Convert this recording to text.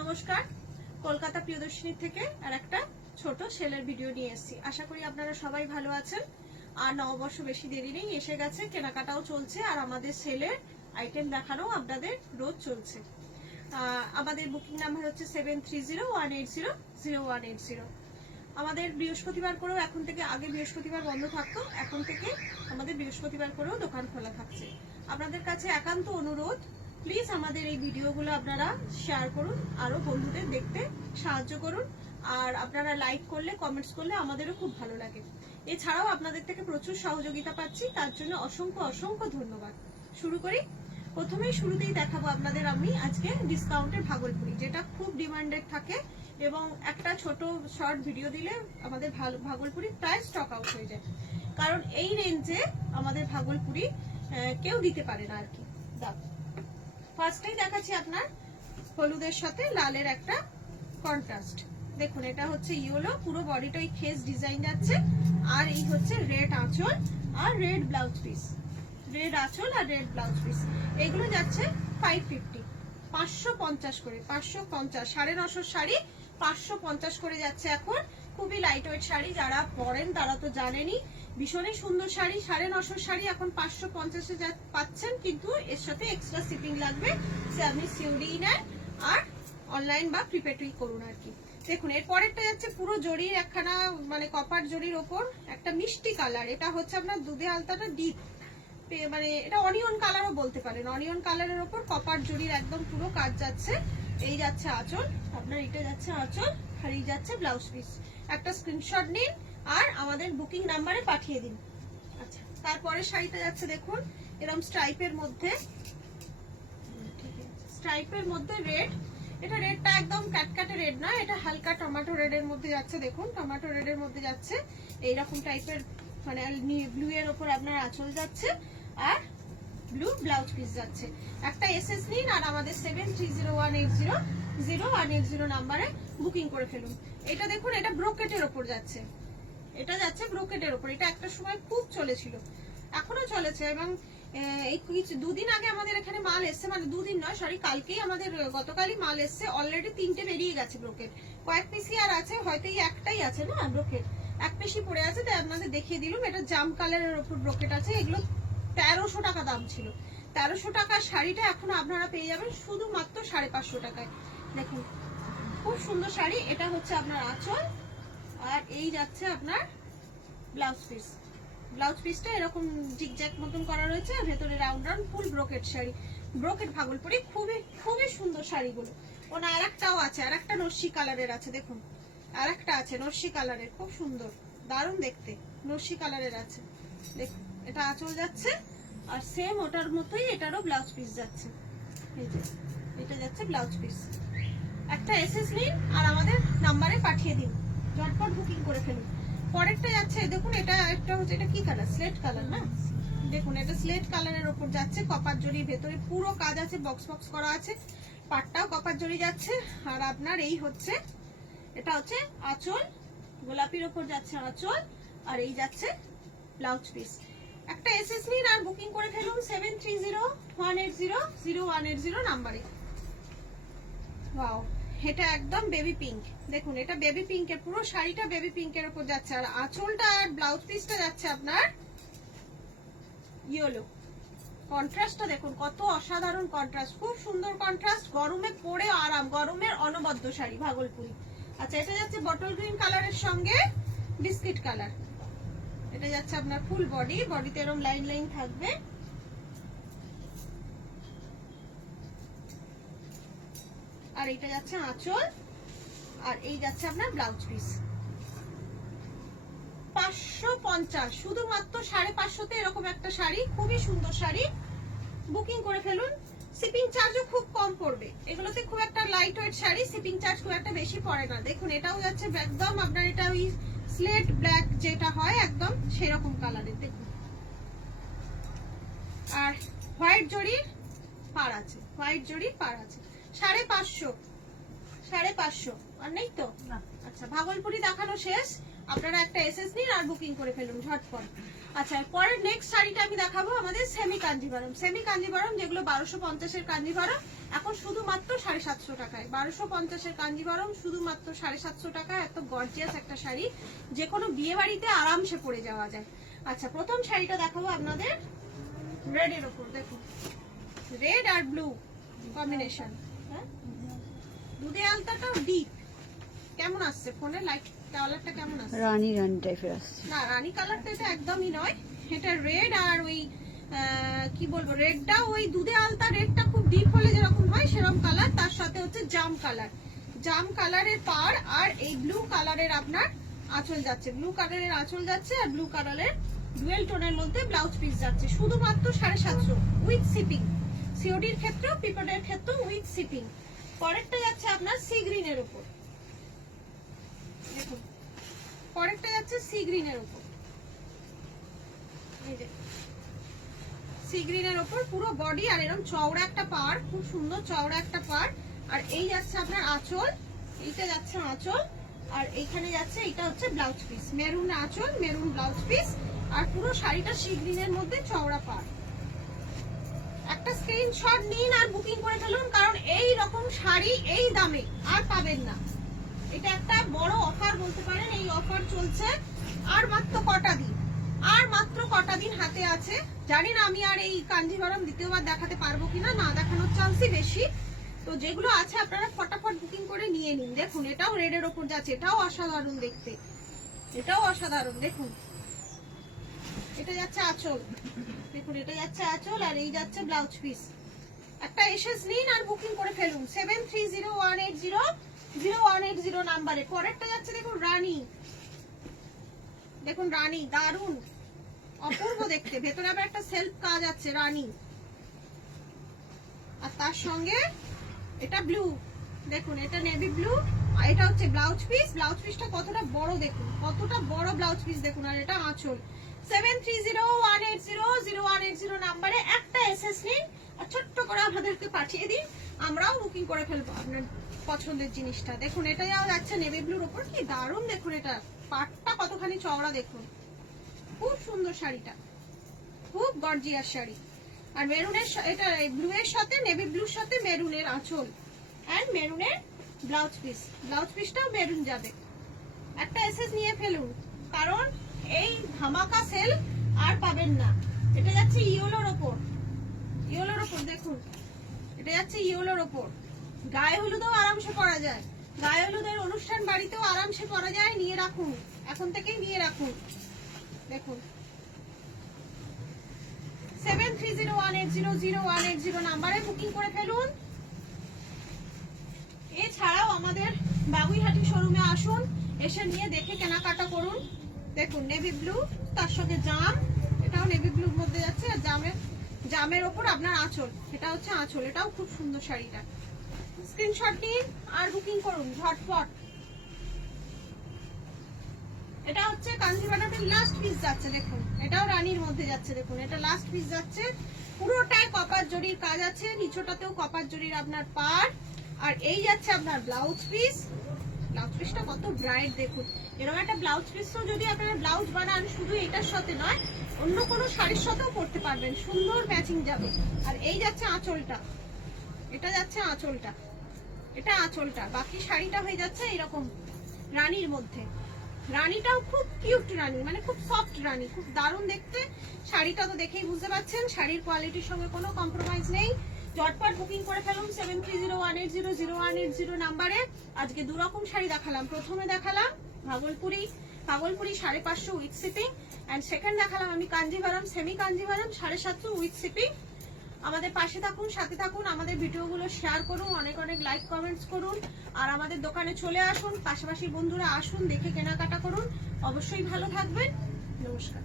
নমস্কার, কলকাতা প্রিয়দর্শিনী থেকে আর একটা ছোট সেলের ভিডিও নিয়ে এসেছি। আশা করি আপনারা সবাই ভালো আছেন। আর নববর্ষ বেশি দেরি নেই, এসে গেছে, কেনাকাটাও চলছে আর আমাদের সেলের আইটেম দেখানো আপনাদের রোজ চলছে। আমাদের বুকিং নাম্বার হচ্ছে 7301800180। আমাদের বৃহস্পতিবার করেও এখন থেকে, আগে বৃহস্পতিবার বন্ধ থাকতো, এখন থেকে আমাদের বৃহস্পতিবার করেও দোকান খোলা থাকছে। আপনাদের কাছে একান্ত অনুরোধ, প্লিজ আমাদের এই ভিডিওগুলো আপনারা শেয়ার করুন, আরো বন্ধুদের দেখতে সাহায্য করুন। আর আপনারা লাইক করলে, কমেন্টস করলে আমাদেরও খুব ভালো লাগে। এছাড়াও আপনাদের থেকে প্রচুর সহযোগিতা পাচ্ছি, তার জন্য অসংখ্য অসংখ্য ধন্যবাদ। শুরু করি। শুরুতেই দেখাবো আপনাদের আমি আজকে ডিসকাউন্টের ভাগলপুরি, যেটা খুব ডিমান্ডেড থাকে এবং একটা ছোট শর্ট ভিডিও দিলে আমাদের ভাগলপুরি প্রায় স্টক আউট হয়ে যায়, কারণ এই রেঞ্জে আমাদের ভাগলপুরি কেউ দিতে পারে না আর কি। ফার্স্টেই দেখাচ্ছি আপনার হলুদের সাথে লালের একটা কন্ট্রাস্ট। দেখুন, এটা হচ্ছে ইয়েলো, পুরো বডিটা ওই খেস ডিজাইন যাচ্ছে, আর এই হচ্ছে রেড আঁচল আর রেড ব্লাউজ পিস। রেড আঁচল আর রেড ব্লাউজ পিস, এগুলো যাচ্ছে 550, 550 করে, 550, 950 শাড়ি 550 করে যাচ্ছে এখন। খুবই লাইট ওয়েট শাড়ি, যারা পরেন তারা তো জানেনই, ভীষণই সুন্দর শাড়ি। 950 শাড়ি এখন 550-এ পাচ্ছেন, কিন্তু এর সাথে এক্সট্রা শিপিং লাগবে, সে আপনি সিওডি নেন আর অনলাইন বা প্রিপেডই করুন আর কি। দেখুন, এর পরেরটা যাচ্ছে পুরো জরির একখানা, মানে কপার জরির ওপর একটা মিষ্টি কালার। এটা হচ্ছে আপনার দুধে আলতাটা ডিপ, মানে এটা অনিয়ন কালারও বলতে পারেন। অনিয়ন কালারের ওপর কপার জরির একদম পুরো কাজ যাচ্ছে। এই যাচ্ছে আঁচল, আপনার এটা যাচ্ছে আঁচল, আর এই যাচ্ছে ব্লাউজ পিস। একটা স্ক্রিনশট নিন আর আমাদের বুকিং নাম্বারে পাঠিয়ে দিন। আচ্ছা, তারপরে শাড়িটা যাচ্ছে দেখুন এরকম স্ট্রাইপের মধ্যে, স্ট্রাইপের মধ্যে রেড। এটা রেডটা একদম ক্যাটক্যাটে রেড না, এটা হালকা টমেটো রেডের মধ্যে যাচ্ছে। দেখুন, টমেটো রেডের মধ্যে যাচ্ছে, এইরকম টাইপের, মানে ব্লু এর ওপর আপনার আঁচল যাচ্ছে আর ব্লু ব্লাউজ পিস যাচ্ছে। একটা এসএস নিন আর আমাদের 7301800180 নাম্বারে বুকিং করে ফেলুন। এটা দেখুন, এটা ব্রোকেটের ওপর যাচ্ছে, এটা যাচ্ছে ব্রোকেটের ওপর। এটা একটা সময় খুব চলেছিল, এখনো চলেছে, এবং এই দুদিন আগে আমাদের এখানে মাল এসছে, মানে দুদিন নয় সরি, কালকেই আমাদের, গতকালই মাল এসছে। অলরেডি 3টে বেরিয়ে গেছে ব্রোকেট, কয়েক পিসই আর আছে, হয়তো এই একটাই আছে না ব্রোকেট, এক পিসই পড়ে আছে, তাই আপনাদের দেখিয়ে দিলাম। এটা জাম কালারের ওপর ব্রোকেট আছে। এগুলো 1300 টাকা দাম ছিল। 1300 টাকার শাড়িটা এখন আপনারা পেয়ে যাবেন শুধুমাত্র 550 টাকায়। দেখুন, খুব সুন্দর শাড়ি। এটা হচ্ছে আপনার আঁচল আর এই যাচ্ছে আপনার ব্লাউজ পিস। ব্লাউজ পিসটা এরকম জিগজ্যাগ মতন করা রয়েছে, আর ভেতরে রাউন্ড রাউন্ড ফুল ব্রোকেট শাড়ি। ব্রোকেট ভাগলপুরি, খুবই খুবই সুন্দর শাড়িগুলো। ওনা আরেকটাও আছে, আরেকটা নস্যি কালারের আছে। দেখুন, আরেকটা আছে নস্যি কালারের, খুব সুন্দর, দারুণ দেখতে, নস্যি কালারের আছে। দেখুন, এটা আঁচল যাচ্ছে আর সেম ওটার মতোই এটারও ব্লাউজ পিস যাচ্ছে। এই যে এটা যাচ্ছে ব্লাউজ পিস। একটা এসএস নিন আর আমাদের নাম্বারে পাঠিয়ে দিন, ঝটপট বুকিং করে ফেলুন। পরেরটা যাচ্ছে দেখুন, এটা একটা হচ্ছে, এটা কি কালার, স্লেট কালার না? দেখুন, এটা স্লেট কালারের ওপর যাচ্ছে, কপার জরি, ভেতরে পুরো কাজ আছে, বক্স বক্স করা আছে, পাটটাও কপার জরি যাচ্ছে। আর আপনার এই হচ্ছে, এটা হচ্ছে আঁচল, গোলাপির ওপর যাচ্ছে আঁচল, আর এই যাচ্ছে ব্লাউজ পিস। একটা এসএস নিন আর বুকিং করে ফেলুন 7301800180 নাম্বারে। ওয়াও, এটা একদম বেবি পিঙ্ক। দেখুন, এটা বেবি পিঙ্কের, পুরো শাড়িটা বেবি পিঙ্কের উপর যাচ্ছে, আর আঁচলটা আর ব্লাউজ পিসটা যাচ্ছে আপনার ইয়েলো। কন্ট্রাস্টটা দেখুন কত অসাধারণ কন্ট্রাস্ট, খুব সুন্দর কন্ট্রাস্ট। গরমে পরে আরাম, গরমের অনবদ্য শাড়ি ভাগলপুরি। আচ্ছা, এটা যাচ্ছে বটল গ্রিন কালারের সঙ্গে বিস্কিট কালার। এটা যাচ্ছে আপনার ফুল বডি, বডিতে এরকম লাইন লাইন থাকবে। আর এইটা যাচ্ছে আঁচল, আর এই যাচ্ছে আপনার ব্লাউজ পিস। 550, শুধুমাত্র 550-তে এরকম একটা শাড়ি, খুবই সুন্দর শাড়ি। বুকিং করে ফেলুন। শিপিং চার্জও খুব কম পড়বে, এগুলোতে খুব একটা light weight sari, shipping charge খুব একটা বেশি পড়ে না। দেখুন, এটাও যাচ্ছে একদম আপনার, এটা ওই স্লেট ব্ল্যাক যেটা হয় একদম সেরকম কালারের। দেখুন, আর হোয়াইট জরির পার আছে, হোয়াইট জরির পার আছে। 550, 550 আর নেই তো না। আচ্ছা, ভাগলপুরি দেখানো শেষ, আপনারা একটা এসএস নিন আর বুকিং করে ফেলুন ঝটপট। আচ্ছা, পরের নেক্সট শাড়িটা আমি দেখাবো আমাদের সেমি কাঞ্জিভারম। সেমি কাঞ্জিভারম যেগুলো 1250-এর কাঞ্জিভারম, এখন শুধুমাত্র 750 টাকায়। 1250-এর কাঞ্জিভারম শুধুমাত্র 750 টাকায়। এত গর্জিয়াস একটা শাড়ি, যে কোনো বিয়ে বাড়িতে আরামসে পরে যাওয়া যায়। আচ্ছা, প্রথম শাড়িটা দেখাবো আপনাদের রেড এর উপর। দেখুন, রেড আর ব্লু কম্বিনেশন। হ্যাঁ, দুধে আলতাটাও ডিপ। কেমন আসছে ফোনে? লাইট কালারটা কেমন আসছে? রানী রানী টাইপের আসছে না, রানী কালারটা এটা একদমই নয়। এটা রেড আর ওই কি বলবো, রেডটা ওই দুধে আলতা রেডটা খুব ডিপ হলে যেরকম হয় সেরকম কালার। তার সাথে হচ্ছে জাম কালার, জাম কালারের পার, আর এই ব্লু কালারের আপনার আঁচল যাচ্ছে। ব্লু কালারের আঁচল যাচ্ছে আর ব্লু কালারের ডুয়েল টোনের মধ্যে ব্লাউজ পিস যাচ্ছে। শুধুমাত্র 750 উইথ শিপিং। সিওডির ক্ষেত্রেও পিপলের ক্ষেত্রেও উইথ শিপিং। পরেরটা যাচ্ছে আপনার সি গ্রিনের উপর। দেখুন, পরেরটা যাচ্ছে সি গ্রিনের উপর। এই যে সি গ্রিনের উপর পুরো বডি, আর এরকম চওড়া একটা পাড়, খুব সুন্দর চওড়া একটা পাড়। আর এই যাচ্ছে আপনার আঁচল, এইটা যাচ্ছে আঁচল, আর এইখানে যাচ্ছে এটা হচ্ছে ব্লাউজ পিস। মেরুন আঁচল, মেরুন ব্লাউজ পিস, আর পুরো শাড়িটা সি গ্রিনের মধ্যে চওড়া পাড়। একটা স্ক্রিনশট নিন আর বুকিং করে ফেলুন, কারণ এই রকম শাড়ি এই দামে আর পাবেন না। এটা একটা বড় অফার বলতে পারেন। এই অফার চলছে আর মাত্র কটা দিন, আর মাত্র কটা দিন হাতে আছে। জানি না আমি আর এই কাঞ্জিভারম দ্বিতীয়বার দেখাতে পারবো কিনা, না দেখানোর চান্সই বেশি। তো যেগুলো আছে আপনারা ফটাফট বুকিং করে নিয়ে নিন। দেখুন, এটাও রেডের ওপর যাচ্ছে, এটাও অসাধারণ দেখতে, এটাও অসাধারণ। দেখুন, এটা যাচ্ছে আঁচল, দেখুন এটা যাচ্ছে আঁচল, আর এই যাচ্ছে ব্লাউজ পিস। একটা এসএস নিন আর বুকিং করে ফেলুন 7301800180 নাম্বারে। পরেরটা যাচ্ছে দেখুন রানী। দেখুন রানী, দারুন অপূর্ব দেখতে। ভেতরে আবার একটা সেলফ কাজ আছে রানী, আর তার সঙ্গে এটা ব্লু। দেখুন, এটা নেভি ব্লু, আর এটা হচ্ছে ব্লাউজ পিস। ব্লাউজ পিসটা কতটা বড় দেখুন, কতটা বড় ব্লাউজ পিস দেখুন, আর এটা আঁচল। 7301800180 নাম্বারে একটা এসএস নিন আর ছোট্ট করে আমাদেরকে পাঠিয়ে দিন, আমরাও বুকিং করে ফেলবো আপনার পছন্দের জিনিসটা। দেখুন, এটা যাচ্ছে নেভি ব্লুর উপর, কি দারুণ দেখুন। এটা পাটটা কতখানি চওড়া দেখুন, খুব সুন্দর শাড়িটা, খুব গর্জিয়াস শাড়ি। আর মেরুনের এটা ব্লু এর সাথে নেভি ব্লুর সাথে মেরুনের আঁচল এন্ড মেরুনের ব্লাউজ পিস। ব্লাউজ পিসটাও মেরুন যাবে। একটা এসএস নিয়ে ফেলুন, কারণ এই ধামাকা সেল আর পাবেন না। এটা যাচ্ছে ইয়েলোর ওপর, ইয়েলোর ওপর দেখুন, এটা যাচ্ছে ইয়েলোর ওপর। গায়ে হলুদেও আরামসে পরা যায়, গায়ে হলুদের অনুষ্ঠান বাড়িতেও আরামসে পরা যায়। নিয়ে রাখুন, এখন থেকেই নিয়ে রাখুন। দেখুন, 7301800180 নাম্বারে বুকিং করে ফেলুন। এছাড়াও আমাদের বাগুইহাটি শোরুমে আসুন, এসে নিয়ে দেখে কেনাকাটা করুন। দেখুন, নেভি ব্লু, তার সঙ্গে জাম, এটাও নেভি ব্লুর মধ্যে যাচ্ছে, আর জামের ওপর আপনার আঁচল, এটা হচ্ছে আঁচল। এটাও খুব সুন্দর শাড়িটা। স্ক্রিনশট নিন আর বুকিং করুন ঝটপট। এটা হচ্ছে কাঞ্জিভারমের লাস্ট পিস যাচ্ছে। দেখুন, এটাও রানীর মধ্যে যাচ্ছে। দেখুন, এটা লাস্ট পিস যাচ্ছে, পুরোটাই কপার জরির কাজ আছে, নিচটাতেও কপার জরির আপনার পাড়। আর এই যাচ্ছে আপনার ব্লাউজ পিস। ব্লাউজ পিসটা কত ব্রাইট দেখুন। এরকম একটা ব্লাউজ পিসও যদি আপনারা ব্লাউজ বানান, শুধু এটার সাথে নয়, অন্য কোনো শাড়ির সাথেও পরতে পারবেন, সুন্দর ম্যাচিং যাবে। আর এই যাচ্ছে আঁচলটা, এটা যাচ্ছে আঁচলটা, এটা আঁচলটা। বাকি শাড়িটা হয়ে যাচ্ছে এরকম রানীর মধ্যে। রানীটাও খুব কিউট রানী, মানে খুব সফট রানী, খুব দারুণ দেখতে। শাড়িটা তো দেখেই বুঝতে পারছেন, শাড়ির কোয়ালিটির সঙ্গে কোনো কম্প্রোমাইজ নেই। ঝটপট বুকিং করে ফেলুন 7301800180 নাম্বারে। আজকে দু রকম শাড়ি দেখালাম। প্রথমে দেখালাম Bhagalpuri 550 with shipping, and second দেখালাম আমি Kanjivaram semi Kanjivaram 750 with shipping. আমাদের পাশে থাকুন, সাথে থাকুন, আমাদের ভিডিওগুলো শেয়ার করুন, অনেক অনেক লাইক কমেন্টস করুন, আর আমাদের দোকানে চলে আসুন। পাশাপাশি বন্ধুরা আসুন, দেখে কেনাকাটা করুন। অবশ্যই ভালো থাকবেন। নমস্কার।